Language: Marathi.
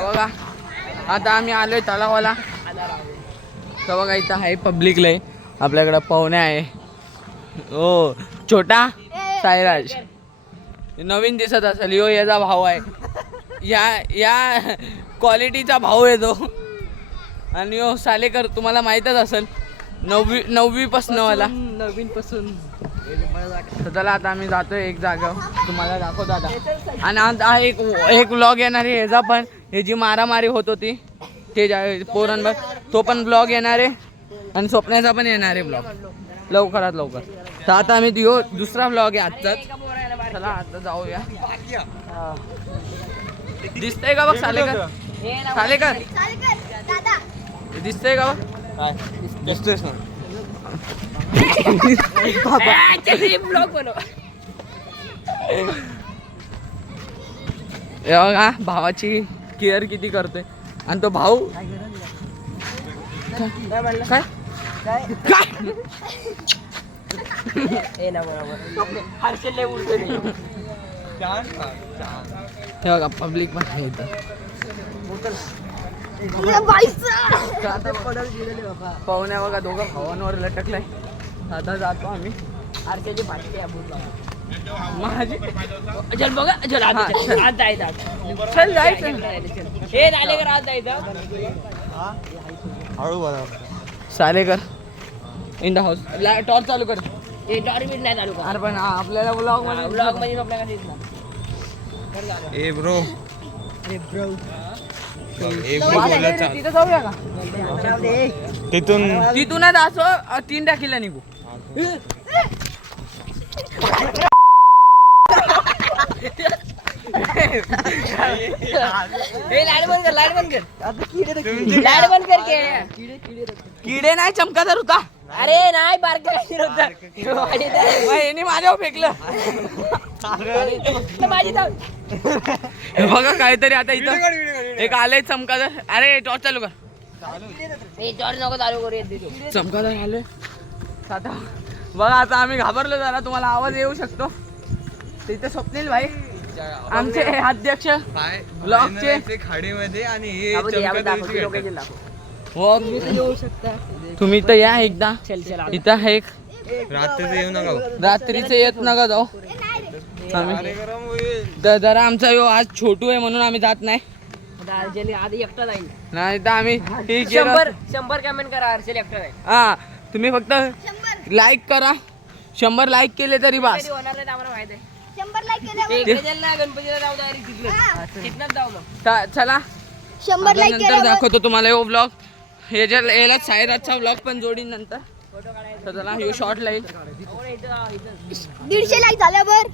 तर बघा आता आम्ही आलोय तलावाला. तर बघा इथं आहे पब्लिक लय. आपल्याकडं पाहुणे आहे. हो छोटा साईराज नवीन दिसत असेल. यो याचा भाऊ आहे. या क्वालिटीचा भाऊ आहे तो. आणि यो सालेकर तुम्हाला माहीतच असेल. नववी पासून वाला. नवीन पासून. तर चला आता आम्ही जातोय एक जागेवर तुम्हाला दाखवतो आता. आणि आता एक व्लॉग येणार आहे ह्याचा पण. हे जी मारामारी होत होती ते पोरांवर तो पण ब्लॉग येणार आहे. आणि स्वप्नाचा पण येणार आहे ब्लॉग लवकरात लवकर. तर आता आम्ही दुसरा ब्लॉग आहे आजचाच. चला आता जाऊया. दिसतंय का बघ सालेकर. सालेकर दिसतंय का बघ. काय दिसतोयस ना. बघा भावाची केअर किती करतोय. आणि तो भाऊ काय काय हे बघा पब्लिक पण आहे इथं. पाहुण्या बघा दोघं भावांवर लटकलाय. आता जातो आम्ही. आरशाची भाषी माझी चल बघा चल आज जायचं. चल जायचं. हे नालेकर आज जायचं. हळू बघा. सालेकर इन द हाऊस. टॉर्च चालू कर. हे टॉर्च नाही चालू कर. अरे पण आपल्याला ब्लॉग मध्ये ब्लॉग मध्ये आपल्याला दिसणार. ए ब्रो. अरे ब्रो तिथं जाऊया का. तिथूनच असं 3 टाकीला निघू. लाईट बंद कर. लाईट बंद कर. लाईट बंद कर के. किडे नाही चमकादार होता. अरे नाही बारके माझ्यावर फेकलं. माझी जाऊ. हे बघा काहीतरी आता इथं एक आलंय चमकादार. अरे टॉर्च चालू कर. टॉर्च नको चालू करू. चमकादार आले. आता बघा आता आम्ही घाबरलो जरा. तुम्हाला आवाज येऊ शकतो. तिथे स्वप्नील भाई आमचे अध्यक्ष ब्लॉगचे खाडीमध्ये. आणि येऊ शकता. तुम्ही तर या एकदा. इथं आहे एक. रात्रीचं येऊ नका. रात्रीचं येत नका जाऊ. आम्ही जरा आमचा यो आज छोटू आहे म्हणून आम्ही जात नाही. आधी एकटा जाईल. नाही तर आम्ही 100 कमेंट करा. अर्चल एकटा जाईल. हा तुम्ही फक्त लाईक करा. 100 लाईक केले तरी बस. होणार नाही आम्हाला माहिती आहे. 100 लाईक केले. गणपतीला जाऊ डायरेक्ट तिथनंच जाऊ मग. चला 100 लाईक नंतर दाखवतो तुम्हाला यो ब्लॉग. याला सायराजचा ब्लॉग पण जोडीन नंतर. तर चला यो शॉर्ट लाईक 150 लाईक झाल्यावर